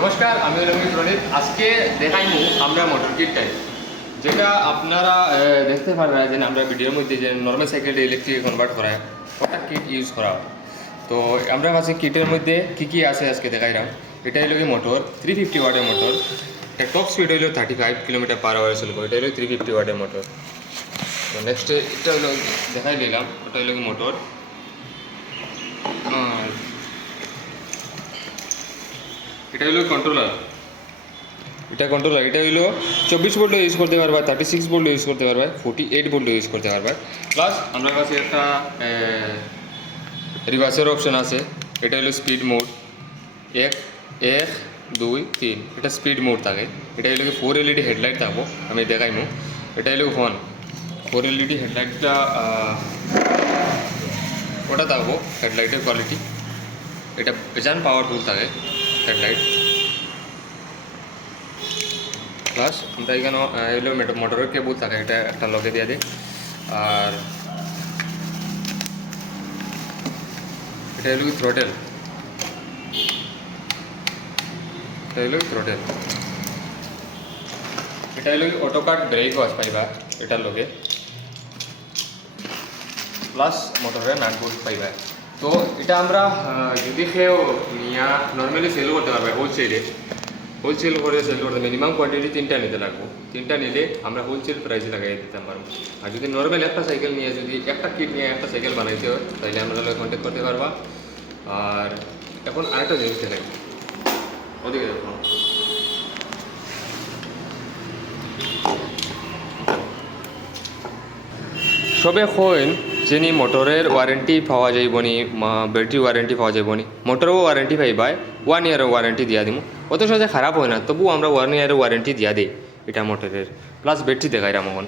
নমস্কার, আমি হলাম প্রণীত। আজকে দেখাইমু আমরা মোটর কিট টাইপ, যেটা আপনারা দেখতে পারবেন যে আমরা ভিডিওর মধ্যে যে নর্মাল সাইকেলটা ইলেকট্রিকে কনভার্ট করা হয় ওটা কিট ইউজ করা হয়। তো আমরা কাছে কিটের মধ্যে কী আছে আজকে দেখাইলাম। এটা হলো কি মোটর 350 ওয়াটের মোটর। এটা টপ স্পিড হলো 35 কিলোমিটার পার আওয়ার চলবো। এটা হলো 350 ওয়াটের মোটর। তো নেক্সট এটা হলো দেখাই দিলাম, ওটা হলো কি মোটর। এটা হলো কন্ট্রোলার। এটা হলো 24 ভোল্ট ইউজ করতে পারবা, 36 ভোল্ট ইউজ করতে পারবা, 48 ভোল্ট ইউজ করতে পারবা। প্লাস আমার কাছে একটা রিভার্সের অপশন আছে। এটা হলো স্পিড মোড, 1 1 2 3, এটা স্পিড মোড থাকে। এটা হলো 4 LED হেডলাইট থাকবো, আমি দেখাইমু। এটা হলো 4 LED হেডলাইটটা ওটা থাকবো হেডলাইটের কোয়ালিটি। এটা বেজান পাওয়ারফুল থাকে হেডলাইট। প্লাস আমরা এখানে এলো মোটরের কেবল থাকে, এটা একটা লগে দিয়ে দিই। আর এটা হলো থ্রোটেল, এটা হলো অটোকাট ব্রেকও আস পাইবা এটার লগে। প্লাস মোটরের নাট বোল্ট পাইবা। তো এটা আমরা যদি কেউ নিয়া নর্মালি সেল করতে পারবে হোলসেল করে সেল করতে মিনিমাম কোয়ান্টিটি 3টা নিতে লাগবো। 3টা নিলে আমরা হোলসেল প্রাইসে লাগাই দিতে পারবো। আর যদি নর্মাল একটা সাইকেল নিয়ে যদি একটা কিট নিয়ে একটা সাইকেল বানাইতে হয় তাহলে আমরা কন্ট্যাক্ট করতে পারবা। আর এখন আরেকটা জিনিস দেখাই, ওদিকে দেখো। সবে কইন যিনি মোটরের ওয়ারেন্টি পাওয়া যাইবনি, ব্যাটারি ওয়ারেন্টি পাওয়া যাইবনি, মোটরও ওয়ারেন্টি পাইবাই, 1 ইয়ারের ওয়ারেন্টি দিয়া দিব। অত সহজে খারাপ হয় না, তবু আমরা 1 ইয়ারের ওয়ারেন্টি দিয়া দিই এটা মোটরের। প্লাস ব্যাটারি দেখাইলাম এখন।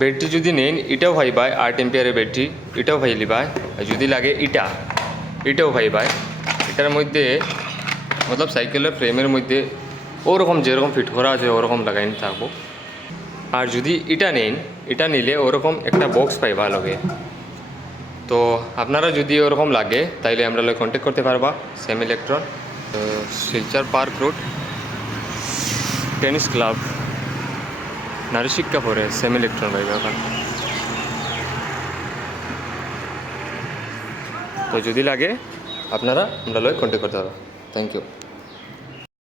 ব্যাটারি যদি নেন এটাও পাইবাই, 8 এম্পিয়ারের ব্যাটারি, এটাও পাইলিবাই। যদি লাগে এটাও পাইবাই। এটার মধ্যে মতলব সাইকেলের ফ্রেমের মধ্যে ওরকম যেরকম ফিট করা আছে ওরকম লাগাই থাকবো। আর যদি এটা নিলে ওরকম একটা বক্স পাইবা লগে। তো আপনারা যদি ওরকম লাগে তাইলে আমরা কন্ট্যাক্ট করতে পারবা। Same electron, Silchar park road, tennis club, নারী শিক্ষা পরে সেম ইলেকট্রন পাইবা ওখানে। তো যদি লাগে আপনারা আমরা কন্ট্যাক্ট করতে পারবা। Thank you.